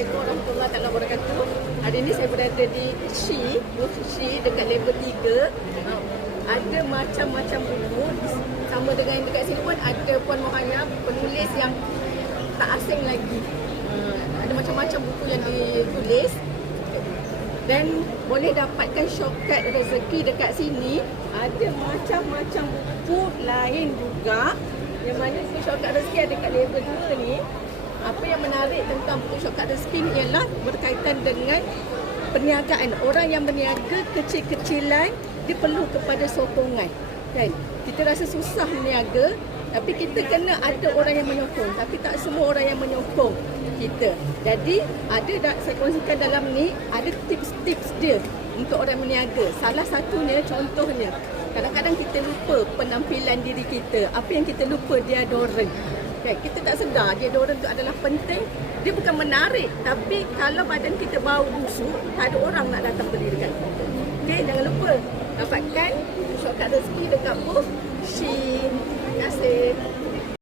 Assalamualaikum warahmatullahi wabarakatuh. Hari ini saya berada di booth Shi dekat level 3. Ada macam-macam buku. Sama dengan yang dekat sini pun ada Puan Mohaya, penulis yang tak asing lagi. Ada macam-macam buku yang ditulis. Dan boleh dapatkan shortcut rezeki dekat sini. Ada macam-macam buku lain juga. Yang mana shortcut rezeki ada dekat level 2 ni. Apa yang menarik tentang buku shortcut rezeki ni ialah berkaitan dengan perniagaan. Orang yang berniaga kecil-kecilan, dia perlu kepada sokongan. Kan? Kita rasa susah berniaga, tapi kita kena ada orang yang menyokong. Tapi tak semua orang yang menyokong kita. Jadi saya kongsikan dalam ni ada tips-tips dia untuk orang berniaga. Salah satunya, contohnya, kadang-kadang kita lupa penampilan diri kita. Apa yang kita lupa, deodoran. Okay, kita tak sedar deodoran tu adalah penting. Dia bukan menarik, tapi kalau badan kita bau busuk, tak ada orang nak datang beli dekat kita. Okay, jangan lupa dapatkan shortcut rezeki dekat booth Shi